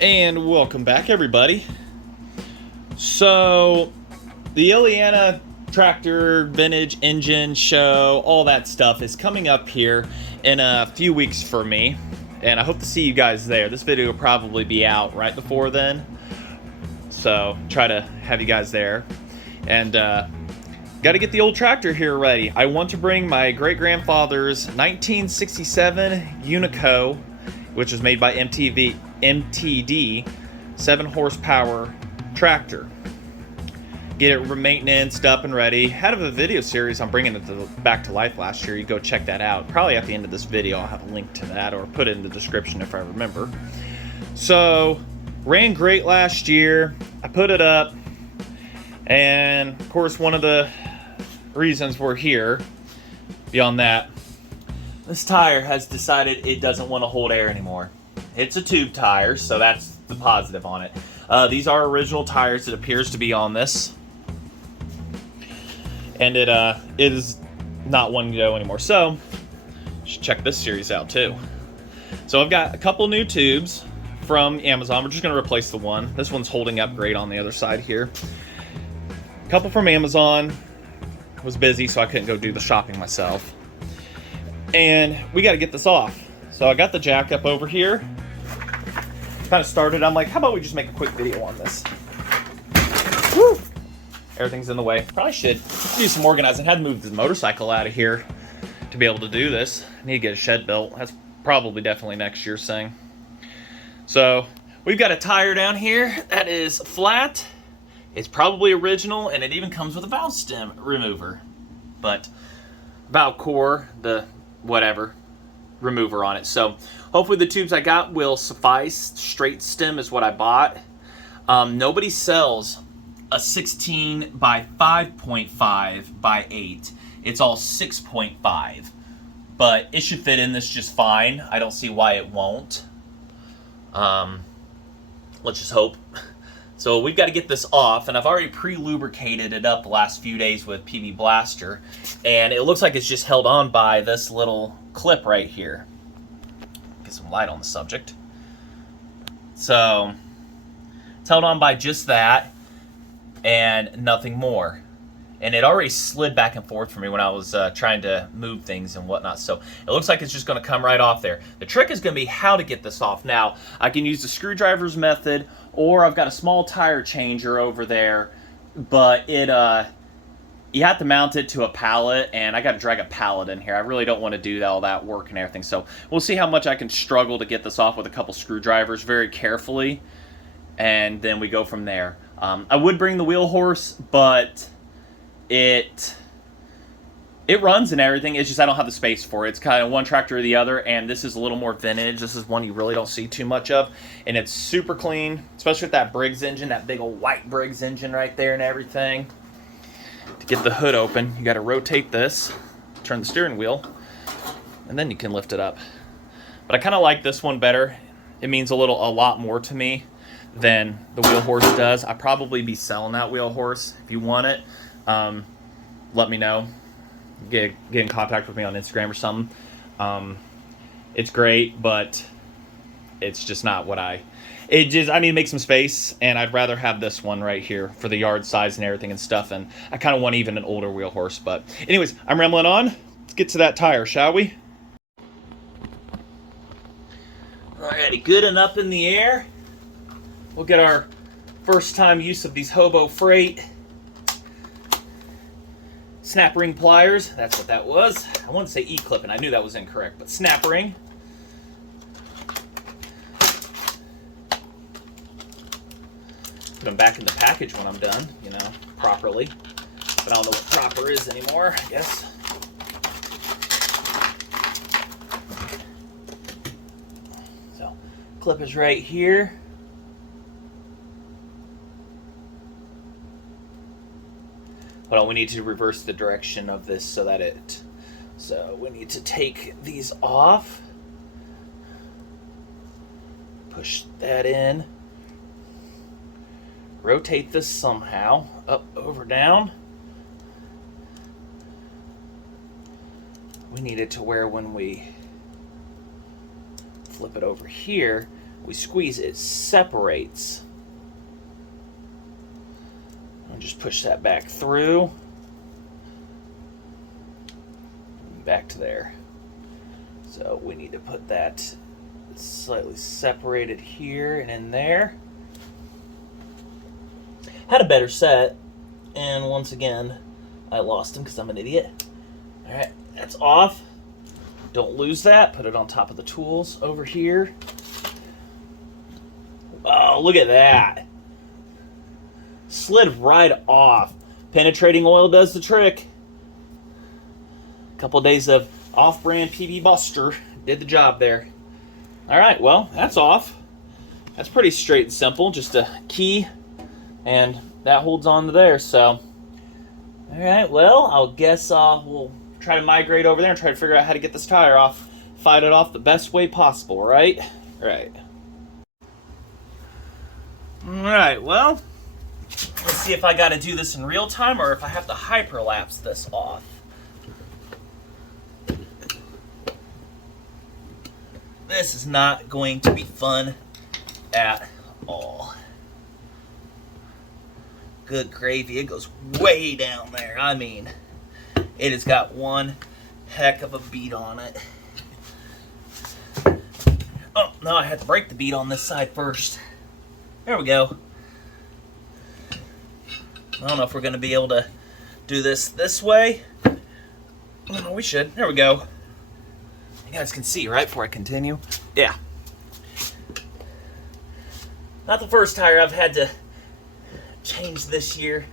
And welcome back, everybody. So, the Illiana tractor vintage engine show, all that stuff is coming up here in a few weeks for me, and I hope to see you guys there. This video will probably be out right before then, so try to have you guys there. And got to get the old tractor here ready. I want to bring my great-grandfather's 1967 Unico, which was made by MTD 7 horsepower tractor. Get it maintenanced up and ready. Had a video series on bringing it back to life last year. You go check that out. Probably at the end of this video I'll have a link to that, or put it in the description if I remember. So ran great last year. I put it up, and of course one of the reasons we're here, beyond that, this tire has decided it doesn't want to hold air anymore. It's a tube tire, so that's the positive on it. These are original tires. It appears to be on this, and it is not wanting to go anymore. So you should check this series out too. So I've got a couple new tubes from Amazon. We're just going to replace the one. This one's holding up great on the other side here. A couple from Amazon. Was busy, so I couldn't go do the shopping myself. And we got to get this off. So I got the jack up over here. Kind of started. I'm like, how about we just make a quick video on this? Woo! Everything's in the way. Probably should do some organizing. Had to move the motorcycle out of here to be able to do this. I need to get a shed built. That's probably definitely next year's thing. So we've got a tire down here that is flat. It's probably original, and it even comes with a valve stem remover. But valve core, the whatever, remover on it. So hopefully the tubes I got will suffice. Straight stem is what I bought. Nobody sells a 16 by 5.5 by 8. It's all 6.5. But it should fit in this just fine. I don't see why it won't. Let's just hope. So we've got to get this off, and I've already pre-lubricated it up the last few days with PB Blaster, and it looks like it's just held on by this little clip right here. Get some light on the subject. So it's held on by just that and nothing more. And it already slid back and forth for me when I was trying to move things and whatnot. So it looks like it's just going to come right off there. The trick is going to be how to get this off. Now, I can use the screwdriver's method, or I've got a small tire changer over there. But it you have to mount it to a pallet, and I got to drag a pallet in here. I really don't want to do all that work and everything. So we'll see how much I can struggle to get this off with a couple screwdrivers very carefully. And then we go from there. I would bring the wheel horse, but it runs and everything. It's just I don't have the space for it. It's kind of one tractor or the other, and this is a little more vintage. This is one you really don't see too much of, and it's super clean, especially with that Briggs engine, that big old white Briggs engine right there and everything. To get the hood open, you got to rotate this, turn the steering wheel, and then you can lift it up. But I kind of like this one better. It means a lot more to me than the wheel horse does. I'd probably be selling that wheel horse. If you want it, let me know. Get in contact with me on Instagram or something. It's great, but it's just not what I need to make some space, and I'd rather have this one right here for the yard size and everything and stuff, and I kind of want even an older wheel horse. But anyways, I'm rambling on. Let's get to that tire, shall we? Alrighty, good and up in the air. We'll get our first time use of these Hobo Freight snap ring pliers. That's what that was. I wanted to say E-clip, and I knew that was incorrect, but snap ring. Put them back in the package when I'm done, properly. But I don't know what proper is anymore, I guess. So, clip is right here. Hold on, we need to reverse the direction of this so we need to take these off. Push that in. Rotate this somehow. Up, over, down. We need it to where when we flip it over here, we squeeze it separates. And just push that back through. Back to there. So we need to put that slightly separated here and in there. Had a better set, and once again, I lost him because I'm an idiot. All right, that's off. Don't lose that. Put it on top of the tools over here. Oh, look at that. Slid right off. Penetrating oil does the trick. A couple of days of off-brand PB Buster did the job there. All right, well, that's off. That's pretty straight and simple. Just a key, and that holds on to there. So, all right, well, I'll guess we'll try to migrate over there and try to figure out how to get this tire off. Fight it off the best way possible, right? Right. All right, well, let's see if I got to do this in real time or if I have to hyperlapse this off. This is not going to be fun at all. Good gravy. It goes way down there. I mean, it has got one heck of a beat on it. Oh, no, I had to break the beat on this side first. There we go. I don't know if we're going to be able to do this way. No, we should. There we go. You guys can see, right, before I continue? Yeah. Not the first tire I've had to change this year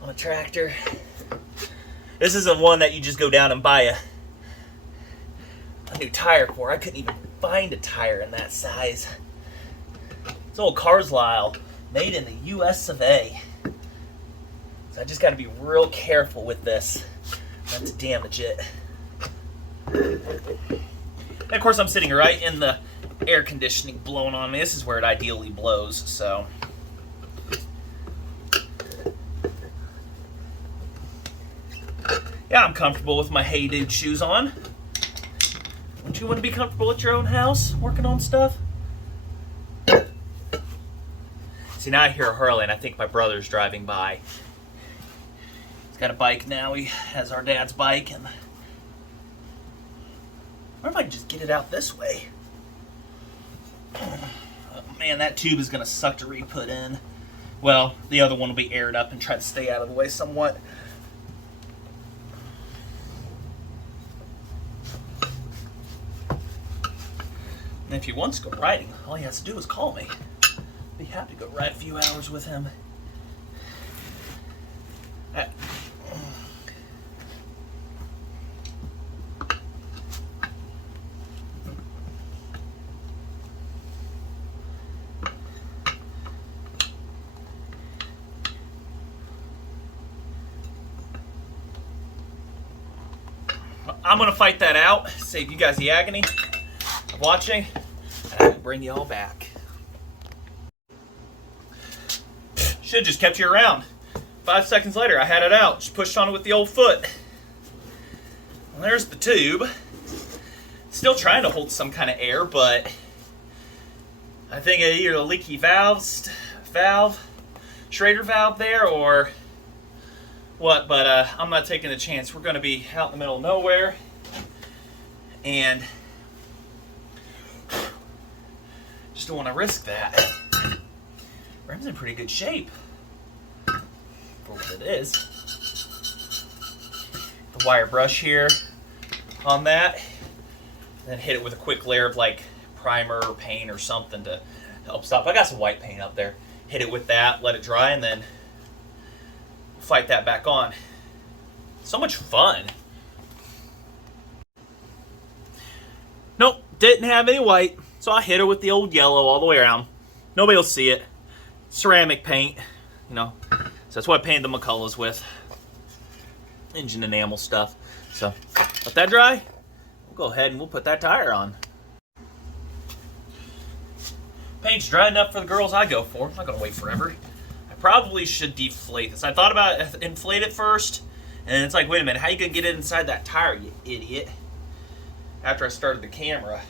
on a tractor. This isn't one that you just go down and buy a new tire for. I couldn't even find a tire in that size. It's old Carlisle, made in the US of A. So I just got to be real careful with this, not to damage it. And of course, I'm sitting right in the air conditioning blowing on me. This is where it ideally blows, so. Yeah, I'm comfortable with my Hey Dude shoes on. Don't you want to be comfortable at your own house, working on stuff? See, now I hear a Harley, and I think my brother's driving by. He's got a bike now. He has our dad's bike, and I wonder if I can just get it out this way. Oh, man, that tube is going to suck to re-put in. Well, the other one will be aired up and try to stay out of the way somewhat. And if he wants to go riding, all he has to do is call me. I'd be happy to go ride a few hours with him. I'm going to fight that out, save you guys the agony of watching, and I will bring you all back. Should have just kept you around. 5 seconds later, I had it out. Just pushed on it with the old foot. Well, there's the tube. Still trying to hold some kind of air, but I think either a leaky Schrader valve there, or what, but I'm not taking a chance. We're going to be out in the middle of nowhere, and just don't want to risk that. Rim's in pretty good shape for what it is. The wire brush here on that, then hit it with a quick layer of like primer or paint or something to help stop. I got some white paint up there. Hit it with that, let it dry, and then fight that back on. So much fun. Nope, didn't have any white, so I hit it with the old yellow all the way around. Nobody will see it. Ceramic paint, you know. So that's what I painted the McCullough with. Engine enamel stuff. So let that dry. We'll go ahead and we'll put that tire on. Paint's dry enough for the girls I go for. I'm not gonna wait forever. Probably should deflate this. I thought about inflate it first, and it's like, wait a minute, how you gonna get it inside that tire, you idiot? After I started the camera.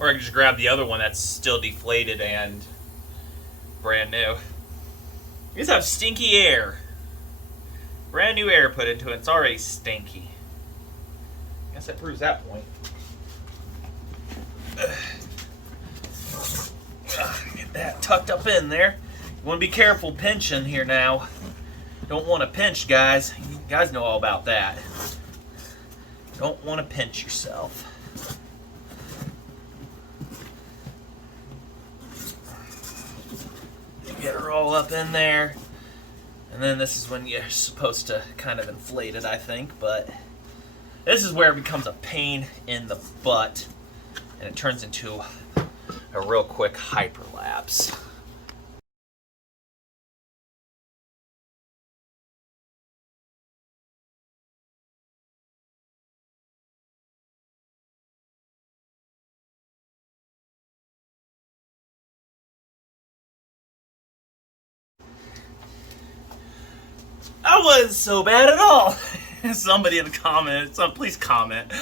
Or I can just grab the other one that's still deflated and brand new. These have stinky air. Brand new air put into it. It's already stinky. Guess that proves that point. Get that tucked up in there. You want to be careful pinching here now. Don't want to pinch, guys. You guys know all about that. Don't want to pinch yourself. Get her all up in there. And then this is when you're supposed to kind of inflate it, I think. But this is where it becomes a pain in the butt. And it turns into a real quick hyperlapse. That wasn't so bad at all. Somebody in the comments, please comment.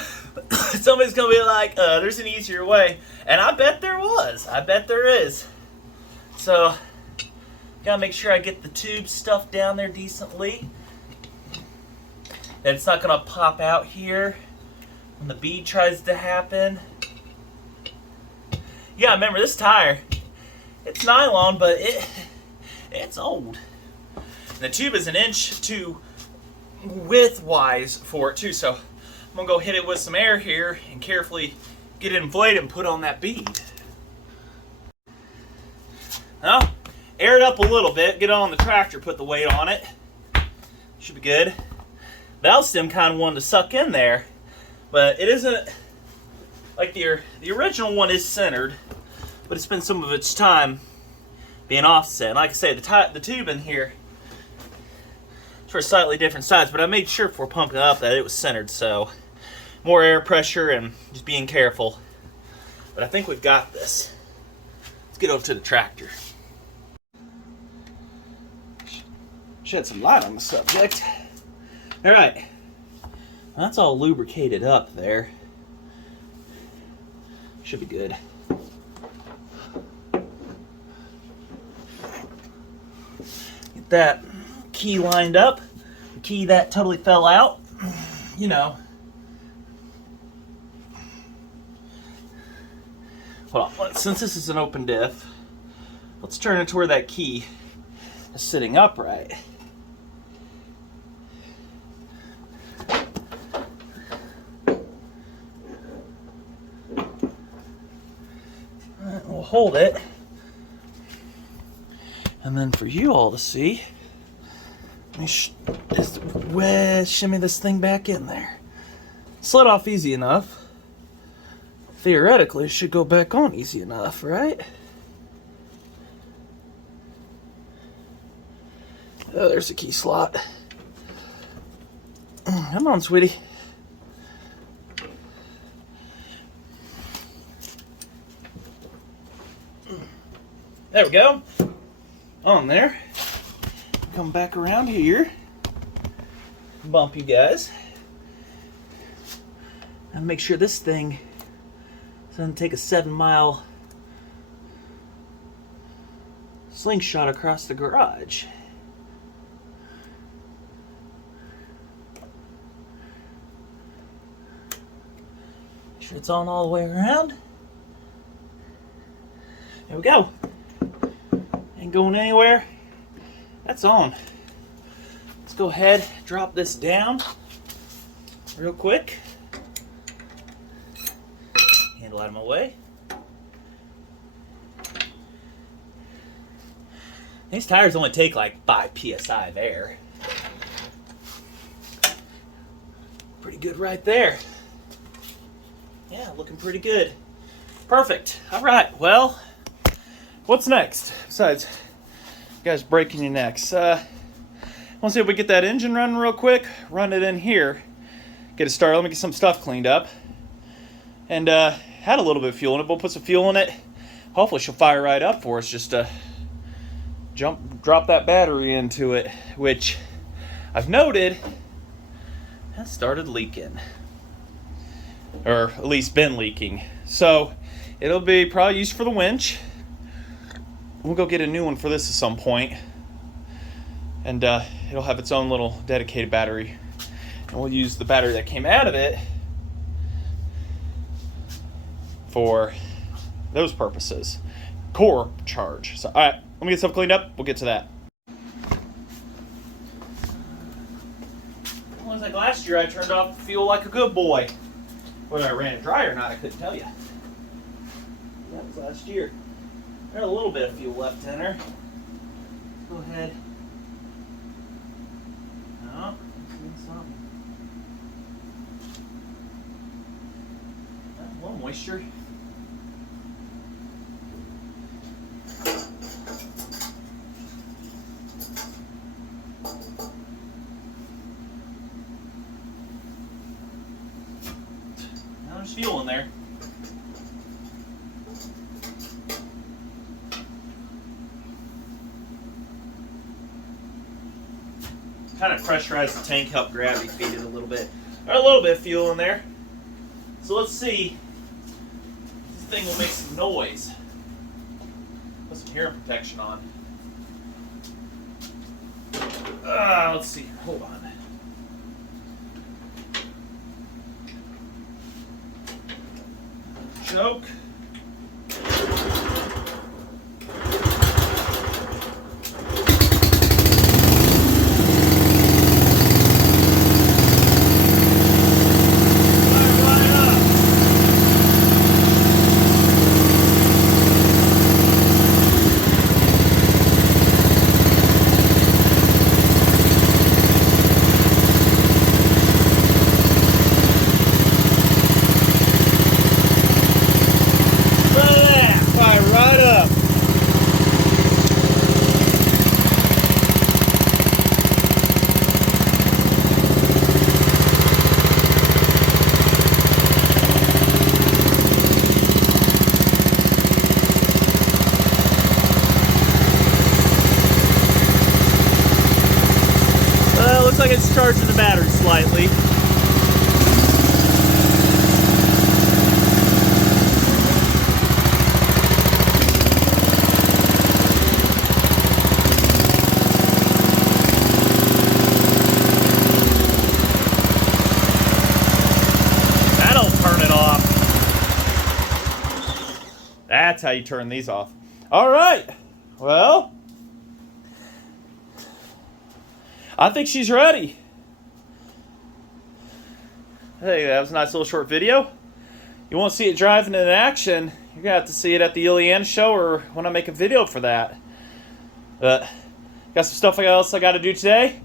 Somebody's gonna be like, there's an easier way. And I bet there was. I bet there is. So, gotta make sure I get the tube stuffed down there decently. And it's not gonna pop out here when the bead tries to happen. Yeah, remember this tire, it's nylon, but it's old. The tube is 1 inch too width-wise for it too, so I'm gonna go hit it with some air here and carefully get it inflated and put on that bead. Now, air it up a little bit, get it on the tractor, put the weight on it. Should be good. Valve stem kind of wanted to suck in there, but it isn't like the original one is centered, but it's been some of its time being offset. And like I say, the tube in here for slightly different size, but I made sure before pumping it up that it was centered, so more air pressure and just being careful. But I think we've got this. Let's get over to the tractor. Shed some light on the subject. All right, that's all lubricated up there. Should be good. Get that key lined up. The key that totally fell out. You know. Hold on. Since this is an open diff, let's turn it to where that key is sitting upright. We'll hold it. And then for you all to see, let me just shimmy this thing back in there. Slid off easy enough. Theoretically, it should go back on easy enough, right? Oh, there's a key slot. Come on, sweetie. There we go. On there. Come back around here. Bump you guys. And make sure this thing doesn't take a 7-mile slingshot across the garage. Make sure it's on all the way around. There we go. Ain't going anywhere. That's on. Let's go ahead, drop this down real quick. Handle out of my way. These tires only take like 5 psi of air. Pretty good right there. Yeah, looking pretty good. Perfect. All right, well, what's next? Besides, you guys breaking your necks. I want to see if we get that engine running real quick. Run it in here. Get it started. Let me get some stuff cleaned up. And had a little bit of fuel in it. We'll put some fuel in it. Hopefully she'll fire right up for us. Just drop that battery into it, which I've noted has started leaking. Or at least been leaking. So It'll be probably used for the winch. We'll go get a new one for this at some point. And it'll have its own little dedicated battery. And we'll use the battery that came out of it for those purposes. Core charge. So, all right, let me get stuff cleaned up. We'll get to that. Well, like last year, I turned off the fuel like a good boy. Whether I ran it dry or not, I couldn't tell you. That was last year. There's a little bit of fuel left in her. Go ahead. No, I'm seeing something. A little moisture. Now there's fuel in there. Kind of pressurize the tank, help gravity feed it a little bit. There's a little bit of fuel in there. So let's see. This thing will make some noise. Put some hearing protection on. Let's see. Hold on. Choke. Looks like it's charging the battery slightly. That'll turn it off. That's how you turn these off. All right. Well, I think she's ready. Hey, that was a nice little short video. You want to see it driving in action, you're going to have to see it at the Illiana show or when I make a video for that. But got some stuff else I got to do today.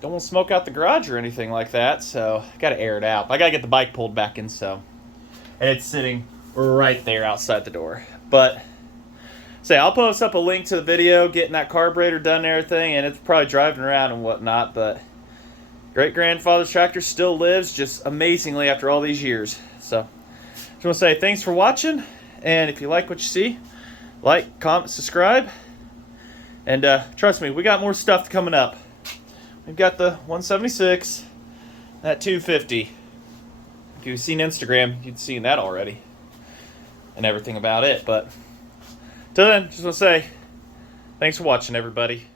Don't want to smoke out the garage or anything like that, so I got to air it out. I got to get the bike pulled back in, so. And it's sitting right there outside the door. But say, I'll post up a link to the video, getting that carburetor done and everything, and it's probably driving around and whatnot, but great-grandfather's tractor still lives just amazingly after all these years. So, just want to say thanks for watching, and if you like what you see, like, comment, subscribe, and trust me, we got more stuff coming up. We've got the 176, that 250. If you've seen Instagram, you'd seen that already, and everything about it, but till then, just want to say, thanks for watching, everybody.